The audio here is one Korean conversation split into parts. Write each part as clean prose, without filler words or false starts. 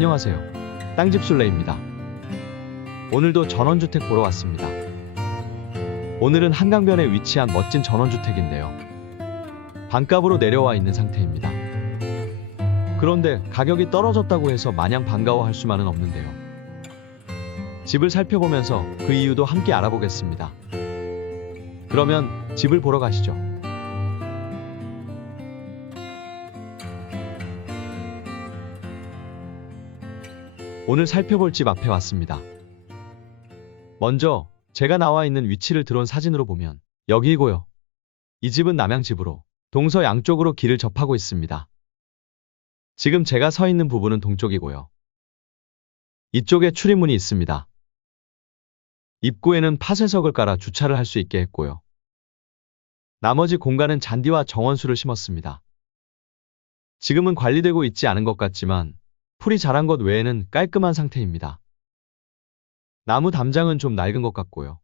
안녕하세요. 땅집술래입니다. 오늘도 전원주택 보러 왔습니다. 오늘은 한강변에 위치한 멋진 전원주택인데요. 반값으로 내려와 있는 상태입니다. 그런데 가격이 떨어졌다고 해서 마냥 반가워할 수만은 없는데요. 집을 살펴보면서 그 이유도 함께 알아보겠습니다. 그러면 집을 보러 가시죠. 오늘 살펴볼 집 앞에 왔습니다. 먼저 제가 나와 있는 위치를 드론 사진으로 보면 여기이고요. 이 집은 남양집으로 동서 양쪽으로 길을 접하고 있습니다. 지금 제가 서 있는 부분은 동쪽이고요. 이쪽에 출입문이 있습니다. 입구에는 파쇄석을 깔아 주차를 할 수 있게 했고요. 나머지 공간은 잔디와 정원수를 심었습니다. 지금은 관리되고 있지 않은 것 같지만 풀이 자란 것 외에는 깔끔한 상태입니다. 나무 담장은 좀 낡은 것 같고요.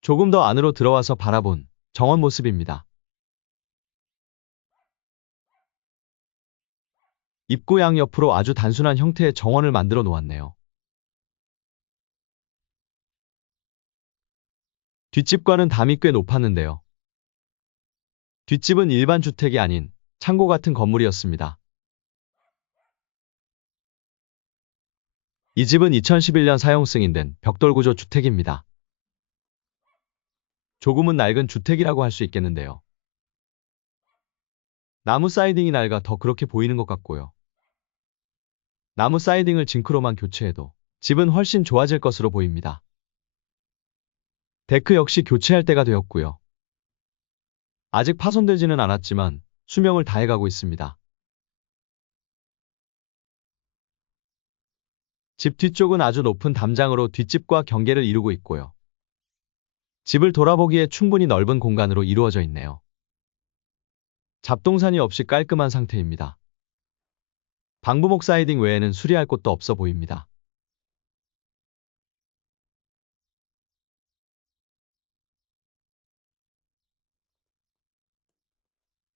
조금 더 안으로 들어와서 바라본 정원 모습입니다. 입구 양 옆으로 아주 단순한 형태의 정원을 만들어 놓았네요. 뒷집과는 담이 꽤 높았는데요. 뒷집은 일반 주택이 아닌 창고 같은 건물이었습니다. 이 집은 2011년 사용 승인된 벽돌 구조 주택입니다. 조금은 낡은 주택이라고 할 수 있겠는데요. 나무 사이딩이 낡아 더 그렇게 보이는 것 같고요. 나무 사이딩을 징크로만 교체해도 집은 훨씬 좋아질 것으로 보입니다. 데크 역시 교체할 때가 되었고요. 아직 파손되지는 않았지만 수명을 다해가고 있습니다. 집 뒤쪽은 아주 높은 담장으로 뒷집과 경계를 이루고 있고요. 집을 돌아보기에 충분히 넓은 공간으로 이루어져 있네요. 잡동사니 없이 깔끔한 상태입니다. 방부목 사이딩 외에는 수리할 곳도 없어 보입니다.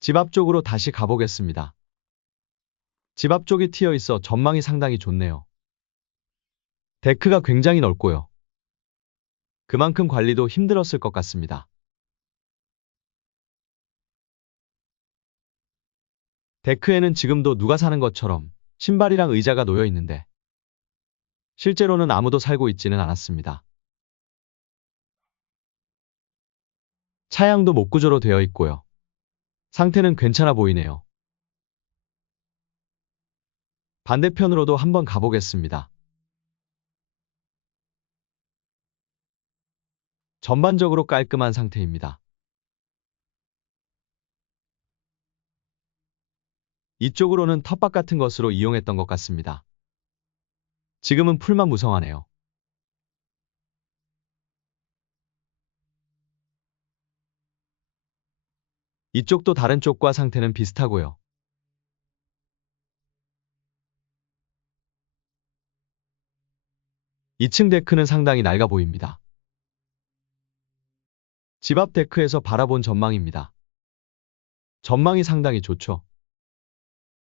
집 앞쪽으로 다시 가보겠습니다. 집 앞쪽이 트여 있어 전망이 상당히 좋네요. 데크가 굉장히 넓고요. 그만큼 관리도 힘들었을 것 같습니다. 데크에는 지금도 누가 사는 것처럼 신발이랑 의자가 놓여 있는데 실제로는 아무도 살고 있지는 않았습니다. 차양도 목구조로 되어 있고요. 상태는 괜찮아 보이네요. 반대편으로도 한번 가보겠습니다. 전반적으로 깔끔한 상태입니다. 이쪽으로는 텃밭 같은 것으로 이용했던 것 같습니다. 지금은 풀만 무성하네요. 이쪽도 다른 쪽과 상태는 비슷하고요. 이 층 데크는 상당히 낡아 보입니다. 집 앞 데크에서 바라본 전망입니다. 전망이 상당히 좋죠.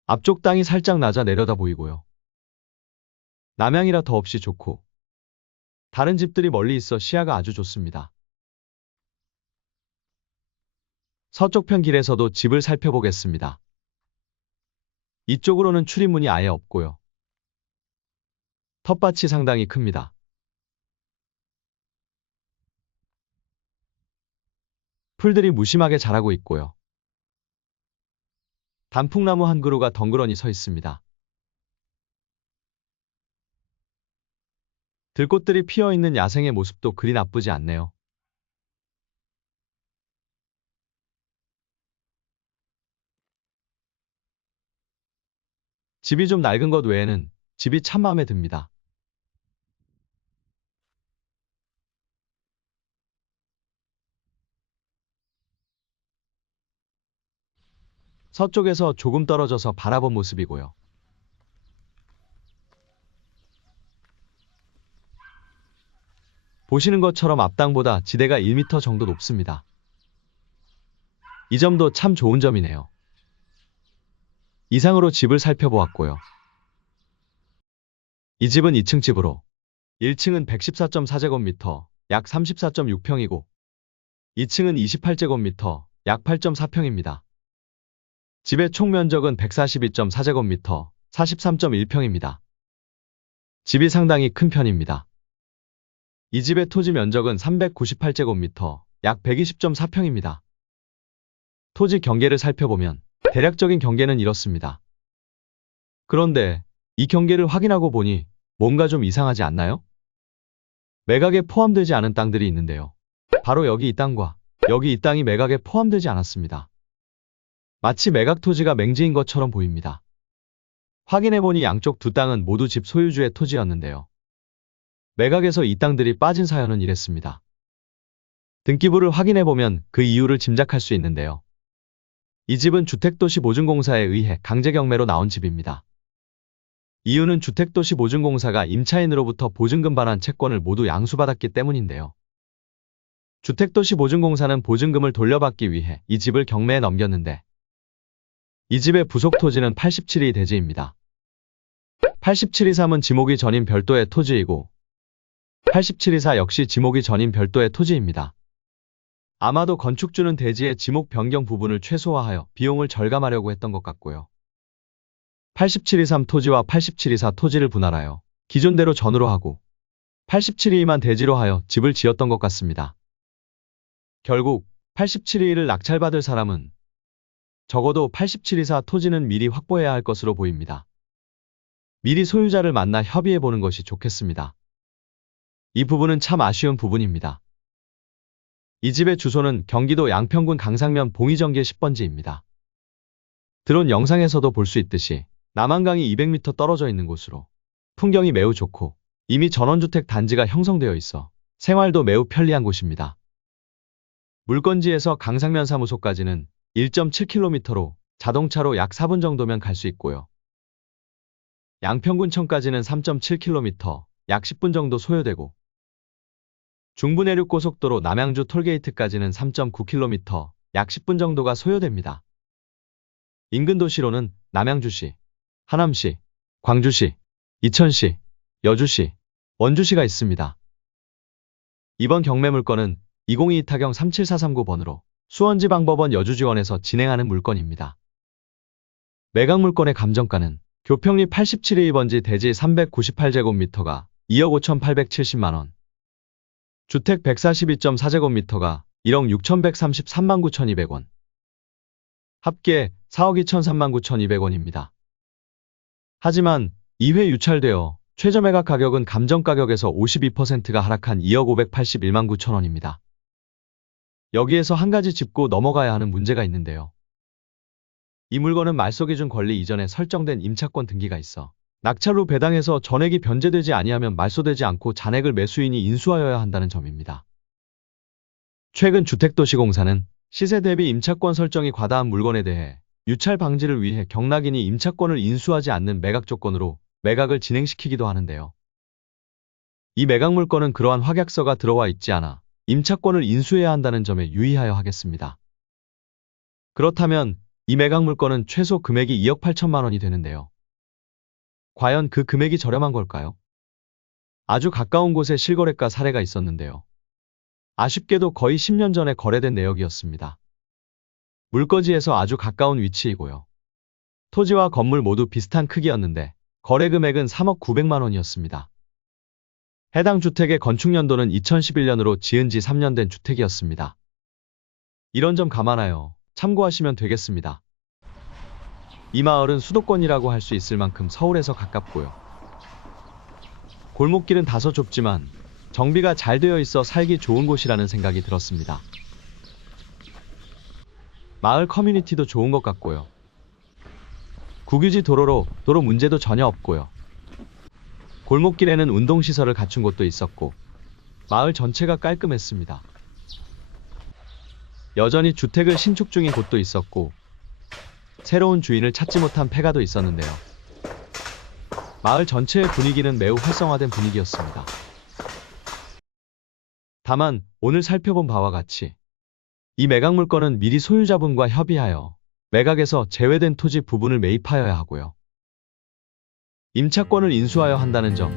앞쪽 땅이 살짝 낮아 내려다 보이고요. 남향이라 더없이 좋고 다른 집들이 멀리 있어 시야가 아주 좋습니다. 서쪽편 길에서도 집을 살펴보겠습니다. 이쪽으로는 출입문이 아예 없고요. 텃밭이 상당히 큽니다. 풀들이 무심하게 자라고 있고요. 단풍나무 한 그루가 덩그러니 서 있습니다. 들꽃들이 피어있는 야생의 모습도 그리 나쁘지 않네요. 집이 좀 낡은 것 외에는 집이 참 마음에 듭니다. 서쪽에서 조금 떨어져서 바라본 모습이고요. 보시는 것처럼 앞땅보다 지대가 1m 정도 높습니다. 이 점도 참 좋은 점이네요. 이상으로 집을 살펴보았고요. 이 집은 2층 집으로 1층은 114.4제곱미터, 약 34.6평이고 2층은 28제곱미터, 약 8.4평입니다. 집의 총 면적은 142.4제곱미터, 43.1평입니다. 집이 상당히 큰 편입니다. 이 집의 토지 면적은 398제곱미터, 약 120.4평입니다. 토지 경계를 살펴보면 대략적인 경계는 이렇습니다. 그런데 이 경계를 확인하고 보니 뭔가 좀 이상하지 않나요? 매각에 포함되지 않은 땅들이 있는데요. 바로 여기 이 땅과 여기 이 땅이 매각에 포함되지 않았습니다. 마치 매각 토지가 맹지인 것처럼 보입니다. 확인해보니 양쪽 두 땅은 모두 집 소유주의 토지였는데요. 매각에서 이 땅들이 빠진 사연은 이랬습니다. 등기부를 확인해보면 그 이유를 짐작할 수 있는데요. 이 집은 주택도시보증공사에 의해 강제경매로 나온 집입니다. 이유는 주택도시보증공사가 임차인으로부터 보증금 반환 채권을 모두 양수받았기 때문인데요. 주택도시보증공사는 보증금을 돌려받기 위해 이 집을 경매에 넘겼는데 이 집의 부속 토지는 87이 대지입니다. 8723은 지목이 전인 별도의 토지이고 8724 역시 지목이 전인 별도의 토지입니다. 아마도 건축주는 대지의 지목 변경 부분을 최소화하여 비용을 절감하려고 했던 것 같고요. 8723 토지와 8724 토지를 분할하여 기존대로 전으로 하고 8722만 대지로 하여 집을 지었던 것 같습니다. 결국 8722를 낙찰받을 사람은 적어도 8724 토지는 미리 확보해야 할 것으로 보입니다. 미리 소유자를 만나 협의해보는 것이 좋겠습니다. 이 부분은 참 아쉬운 부분입니다. 이 집의 주소는 경기도 양평군 강상면 봉이정계 10번지입니다. 드론 영상에서도 볼 수 있듯이 남한강이 200m 떨어져 있는 곳으로 풍경이 매우 좋고 이미 전원주택 단지가 형성되어 있어 생활도 매우 편리한 곳입니다. 물건지에서 강상면 사무소까지는 1.7km로 자동차로 약 4분 정도면 갈 수 있고요. 양평군청까지는 3.7km, 약 10분 정도 소요되고 중부내륙고속도로 남양주 톨게이트까지는 3.9km, 약 10분 정도가 소요됩니다. 인근 도시로는 남양주시, 하남시, 광주시, 이천시, 여주시, 원주시가 있습니다. 이번 경매 물건은 2022-37439번으로 수원지방법원 여주지원에서 진행하는 물건입니다. 매각 물건의 감정가는 교평리 87-2번지 대지 398제곱미터가 2억 5,870만원, 주택 142.4제곱미터가 1억 6,133만 9,200원, 합계 4억 2,003만 9,200원입니다. 하지만 2회 유찰되어 최저 매각 가격은 감정가격에서 52%가 하락한 2억 581만 9천원입니다. 여기에서 한 가지 짚고 넘어가야 하는 문제가 있는데요. 이 물건은 말소기준 권리 이전에 설정된 임차권 등기가 있어 낙찰 후 배당해서 전액이 변제되지 아니하면 말소되지 않고 잔액을 매수인이 인수하여야 한다는 점입니다. 최근 주택도시공사는 시세 대비 임차권 설정이 과다한 물건에 대해 유찰 방지를 위해 경락인이 임차권을 인수하지 않는 매각 조건으로 매각을 진행시키기도 하는데요. 이 매각 물건은 그러한 확약서가 들어와 있지 않아 임차권을 인수해야 한다는 점에 유의하여 하겠습니다. 그렇다면 이 매각 물건은 최소 금액이 2억 8천만 원이 되는데요. 과연 그 금액이 저렴한 걸까요? 아주 가까운 곳에 실거래가 사례가 있었는데요. 아쉽게도 거의 10년 전에 거래된 내역이었습니다. 물거지에서 아주 가까운 위치이고요. 토지와 건물 모두 비슷한 크기였는데 거래 금액은 3억 900만 원이었습니다. 해당 주택의 건축연도는 2011년으로 지은 지 3년 된 주택이었습니다. 이런 점 감안하여 참고하시면 되겠습니다. 이 마을은 수도권이라고 할 수 있을 만큼 서울에서 가깝고요. 골목길은 다소 좁지만 정비가 잘 되어 있어 살기 좋은 곳이라는 생각이 들었습니다. 마을 커뮤니티도 좋은 것 같고요. 국유지 도로로 도로 문제도 전혀 없고요. 골목길에는 운동시설을 갖춘 곳도 있었고 마을 전체가 깔끔했습니다. 여전히 주택을 신축 중인 곳도 있었고 새로운 주인을 찾지 못한 폐가도 있었는데요. 마을 전체의 분위기는 매우 활성화된 분위기였습니다. 다만 오늘 살펴본 바와 같이 이 매각 물건은 미리 소유자분과 협의하여 매각에서 제외된 토지 부분을 매입하여야 하고요. 임차권을 인수하여 한다는 점,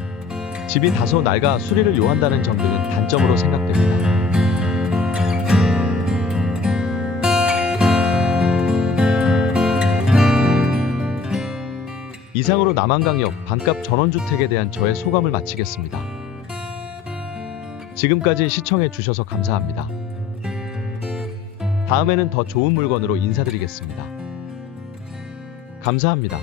집이 다소 낡아 수리를 요한다는 점 등은 단점으로 생각됩니다. 이상으로 남한강역 반값 전원주택에 대한 저의 소감을 마치겠습니다. 지금까지 시청해 주셔서 감사합니다. 다음에는 더 좋은 물건으로 인사드리겠습니다. 감사합니다.